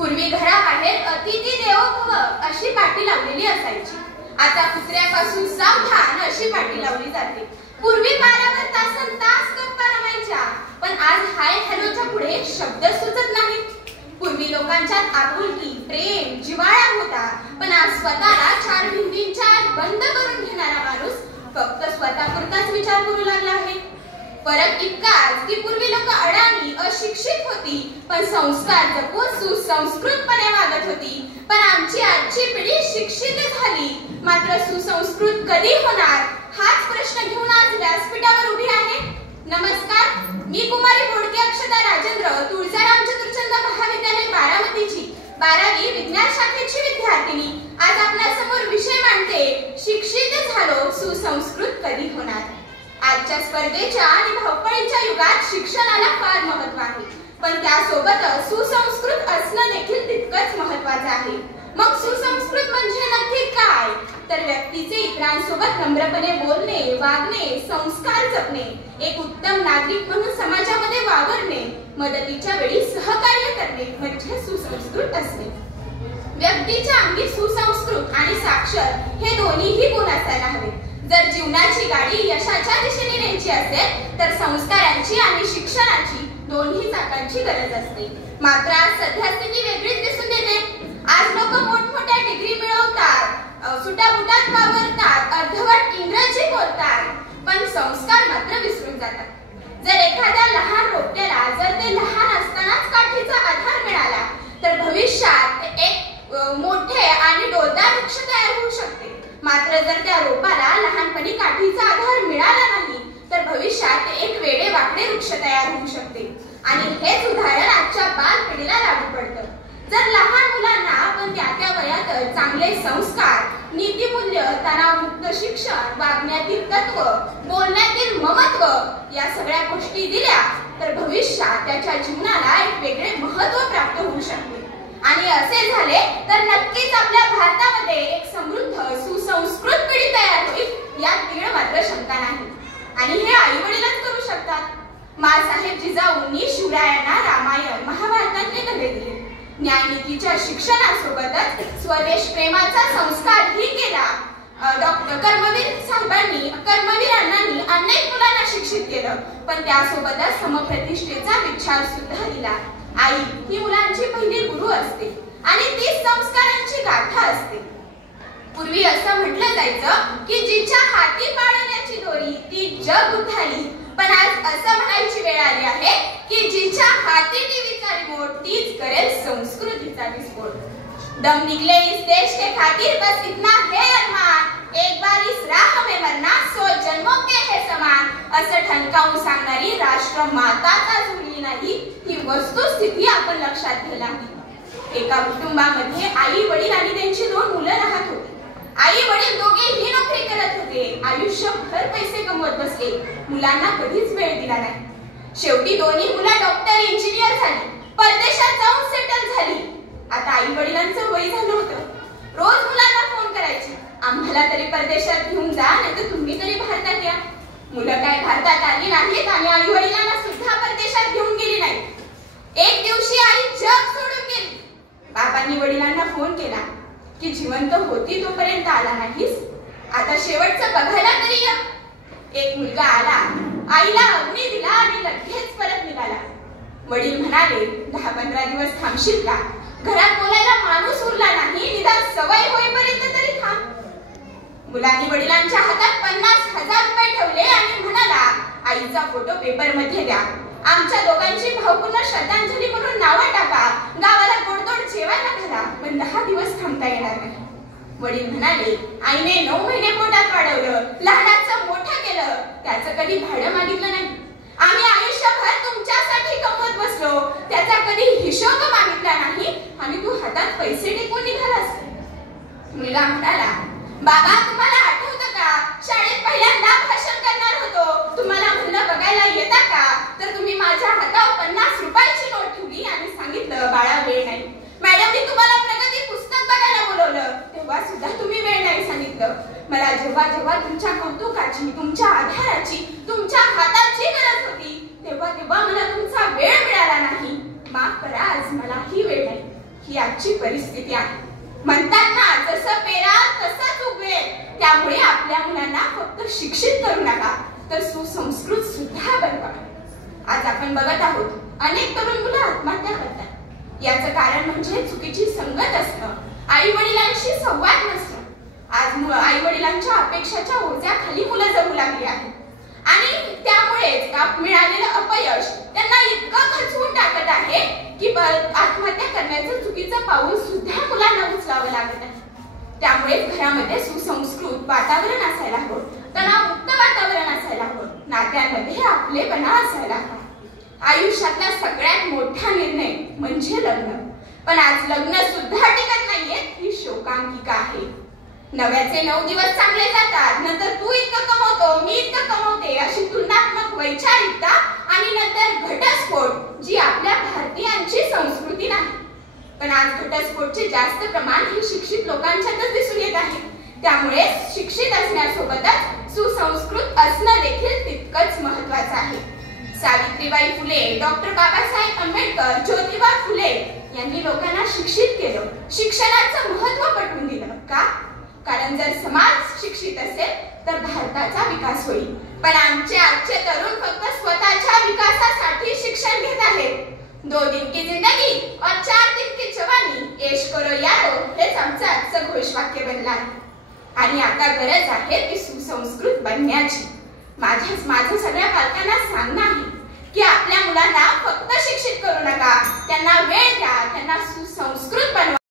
पूर्वी घराबाहेर अतिथी देवो भव अशी पाटी लावलेली असायची. आता कुत्र्यापासून सावधान अशी पाटी लावली जाते. पूर्वी पारावर तासन तास गप्पा रमायच्या, पण आज हाय हॅलोच्या पुढे शब्द सुचत नाहीत. पूर्वी लोकांच्यात आपुलकी, प्रेम, जिव्हाळा होता, पण आज स्वतःला चार भिंतींच्या आत बंद करून घेणारा माणूस फक्त स्वतःपुरताच विचार करू लागला आहे. फरक इतकाच की पूर्वी लोक अडाणी, अशिक्षित होती, पण संस्कार जपून सुसंस्कृतपणे वागत होती. पण आमची आजची पिढी शिक्षित झाली, मात्र सुसंस्कृत कधी होणार हाच प्रश्न घेऊन आज व्यासपीठावर उभी आहे. नमस्कार, मी कुमारी बोडके अक्षता राजेंद्र, तुळजाराम चतुर्चंद महाविद्यालय बारामतीची 12वी विज्ञान शाखेची विद्यार्थिनी आज आपल्यासमोर विषय मांडते, शिक्षित झालो सुसंस्कृत कधी होणार. आजच्या स्पर्धेच्या आणि धावपळीच्या युगात शिक्षणाला फार महत्त्व आहे, पण त्यासोबतच सुसंस्कृत असणं देखील तितकंच महत्त्वाचं आहे. मग सुसंस्कृत म्हणजे नक्की काय? तर व्यक्तीचे इतरांसोबत नम्रपणे बोलणे, वागणे, संस्कार जपणे, एक उत्तम नागरिक म्हणून समाजामध्ये वावरणे, मदतीच्या वेळी सहकार्य करणे म्हणजे सुसंस्कृत असणे. व्यक्तीच्या अंगी सुसंस्कृत आणि साक्षर हे दोन्हीही गुण असायला हवे. जर जीवनाची गाडी यशाच्या दिशेने न्यायची असेल तर संस्कारांची आणि शिक्षणाची दोन्ही चाकांची गरज असते. मात्र आज सध्या स्थिती वेगळीच दिसून येते. आज लोक मोठमोठ्या डिग्री मिळवतात, सुटाबुटात वावरतात, अर्धवट इंग्रजी बोलतात, पण संस्कार मात्र विसरून जातात. जर एखाद्या लहान रोपट्याला जर ते लहान असतानाच काठीचा आधार मिळाला तर भविष्यात एक मोठे आणि डोलदार वृक्ष तयार होऊ शकते. मात्र जर त्या रोपाला लहानपणी काठीचा आधार मिळाला नाही तर भविष्यात एक वेडेवाकडे वृक्ष तयार होऊ शकते. आणि हेच उदाहरण आजच्या बालपिढीला लागू पडतं. जर लहान मुलांना आपण त्या वयात चांगले संस्कार, नीतिमूल्य, तणावमुक्त शिक्षण, वागण्यातील तत्व, बोलण्यातील ममत्व या सगळ्या गोष्टी दिल्या तर भविष्यात त्याच्या जीवनाला एक वेगळे महत्त्व प्राप्त होऊ शकते. आणि असे झाले तर नक्कीच आपल्या भारतामध्ये एक समृद्ध सुसंस्कृत पिढी तयार होईल यात तीळ मात्र शंका नाही. आणि हे आई वडीलच करू शकतात. माँसाहेब जिजाऊंनी शिवरायांना रामायण, महाभारतातले धडे दिले. न्यायनीतीच्या शिक्षणासोबतच स्वदेश प्रेमाचा संस्कारही केला. डॉक्टर कर्मवीर अण्णांनी अनेक मुलांना शिक्षित केलं, पण त्यासोबतच समप्रतिष्ठेचा विचार सुद्धा दिला. आई ही मुलांची पहिली गुरु असते आणि तीच संस्कारांची गाथा असते. पूर्वी असं म्हटलं जायचं की जिच्या हाती पाळण्याची दोरी ती जग उद्धारी, पण आज असं म्हणायची वेळ आली आहे की जिच्या हाती टीव्हीचा रिमोट तीच करेल संस्कृतीचा विस्फोट. दम निकले इस देश के खातिर बस इतना है अरमान, एक बार इस राह में मरना 100 जन्मों के है समान, असं ठणकावून सांगणारी राष्ट्र माताचा जुळली नाही ही वस्तुस्थिती आपण लक्षात घ्यायला हवी. एका कुटुंबामध्ये आई वडील आणि त्यांची 2 मुलं राहत होती. आई वडील दोघेही नोकरी करत होते. आयुष्यभर पैसे कमवत बसले, मुलांना कधीच वेळ दिला नाही. शेवटी दोन्ही मुलं डॉक्टर, इंजिनियर झाली, परदेशात जाऊन सेटल झाली. आता आई वडिलांचं वय झालं होतं. रोज मुलांना फोन करायचे, आम्हाला तरी परदेशात घेऊन जा, नाहीतर तुम्ही तरी भारतात या. मुलं काय भारतात आली नाहीत आणि आई वडिलांना सुद्धा परदेशात घेऊन गेली नाही. एक दिवशी आई जग सोडून गेली. बाबांनी वडिलांना फोन केला की जिवंत होती तोपर्यंत आला नाहीस, आता शेवटचं बघायला तरी या. एक मुलगा आला, आईला अग्नी दिला आणि लगेच परत निघाला. वडील म्हणाले, 10-15 दिवस थांबशील का? घरात बोलायला माणूस उरला नाही, निदान सवय होईपर्यंत तरी थांब. मुलांनी वडिलांच्या हातात 50,000 रुपये ठेवले आणि म्हणाला, आईचा फोटो पेपर मध्ये द्या, आमच्या दोघांची भावपूर्ण श्रद्धांजली म्हणून नावं टाका, गावाला गोडधोड जेवायला घाला, पण 10 दिवस थांबता येणार नाही. वडील म्हणाले, आईने 9 महिने पोटात वाढवलं, लहानाचं मोठं केलं, त्याचं कधी भाडं मागितलं नाही. आम्ही आयुष्यभर तुमच्यासाठी कमवत बसलो, त्याचा कधी हिशोब मागितला नाही आणि तू हातात पैसे टिकून निघालास. मुलगा म्हणाला, बाबा तुम्हाला आठवतं का, शाळेत पहिल्यांदा भाषण करणार होतो, तुम्हाला म्हणलं बघायला येता का, तर तुम्ही माझ्या हातावर 50 रुपयाची नोट ठेवली आणि सांगितलं बाळा वेळ नाही. मॅडमनी तुम्हाला प्रगती पुस्तक बघायला बोलवलं, तेव्हा सुद्धा तुम्ही वेळ नाही सांगितलं. मला जेव्हा जेव्हा तुमच्या कौतुकाची, तुमच्या आधाराची, तुमच्या हाताची गरज होती, तेव्हा तेव्हा मला तुमचा वेळ मिळाला नाही. माफ करा, आज मलाही वेळ नाही. ही आजची परिस्थिती आहे. म्हणतात ना, जसं पेराल तसंच उगवेल. त्यामुळे आपल्या मुलांना फक्त शिक्षित करू नका, तर सुसंस्कृत सुद्धा बनवा. आज आपण बघत आहोत अनेक तरुण मुलं आत्महत्या करतात. याचं कारण म्हणजे चुकीची संगत असणं, आई वडिलांशी संवाद नसणं. आज आई वडिलांच्या अपेक्षाच्या ओझ्याखाली मुलं जगू लागली आहेत आणि त्यामुळेच मिळालेलं अपयश त्यांना इतकं खचवून टाकत आहे की आत्महत्या करण्याचं चुकीचं पाऊल सुद्धा मुलांना उचलावं लागत आहे. त्यामुळे घरामध्ये सुसंस्कृत वातावरण असायला हवं, तणावमुक्त वातावरण असायला हवं, नात्यांमध्ये आपलेपणा असायला हवा. आयुष्यातला सगळ्यात मोठा निर्णय म्हणजे लग्न. पण आज लग्न सुद्धा टिकत नाहीये ही शोकांतिका आहे. नव्याचे 9 दिवस चांगले जातात, नंतर तू इतकं कमवतो, मी इतकं कमवते अशी तुलनात्मक वैचारिकता आणि नंतर घटस्फोट, जी आपल्या भारतीयांची संस्कृती नाही. पण आज घटस्फोटचे जास्त प्रमाण हे शिक्षित लोकांच्यातच दिसून येत आहे. त्यामुळे शिक्षित असण्यासोबतच सुसंस्कृत असणं देखील तितकंच महत्वाचं आहे. सावित्रीबाई फुले, डॉक्टर बाबासाहेब आंबेडकर, ज्योतिबा फुले यांनी लोकांना शिक्षित केलं, शिक्षणाचं महत्त्व पटवून दिलं. का? कारण जर समाज शिक्षित असेल तर भारताचा विकास होईल. पण आजचे तरुण फक्त स्वतःच्या विकासासाठी शिक्षण घेत आहेत. 2 दिन की जिंदगी और 4 दिन की जवानी, ऐश करो यारो, हेच आमचं आजचं घोषवाक्य बनलं आहे. आणि आता गरज आहे की सुसंस्कृत बनण्याची. माझं सगळ्या पालकांना सांगणं आहे की आपल्या मुलांना फक्त शिक्षित करू नका, त्यांना वेळ द्या, त्यांना सुसंस्कृत बनवा.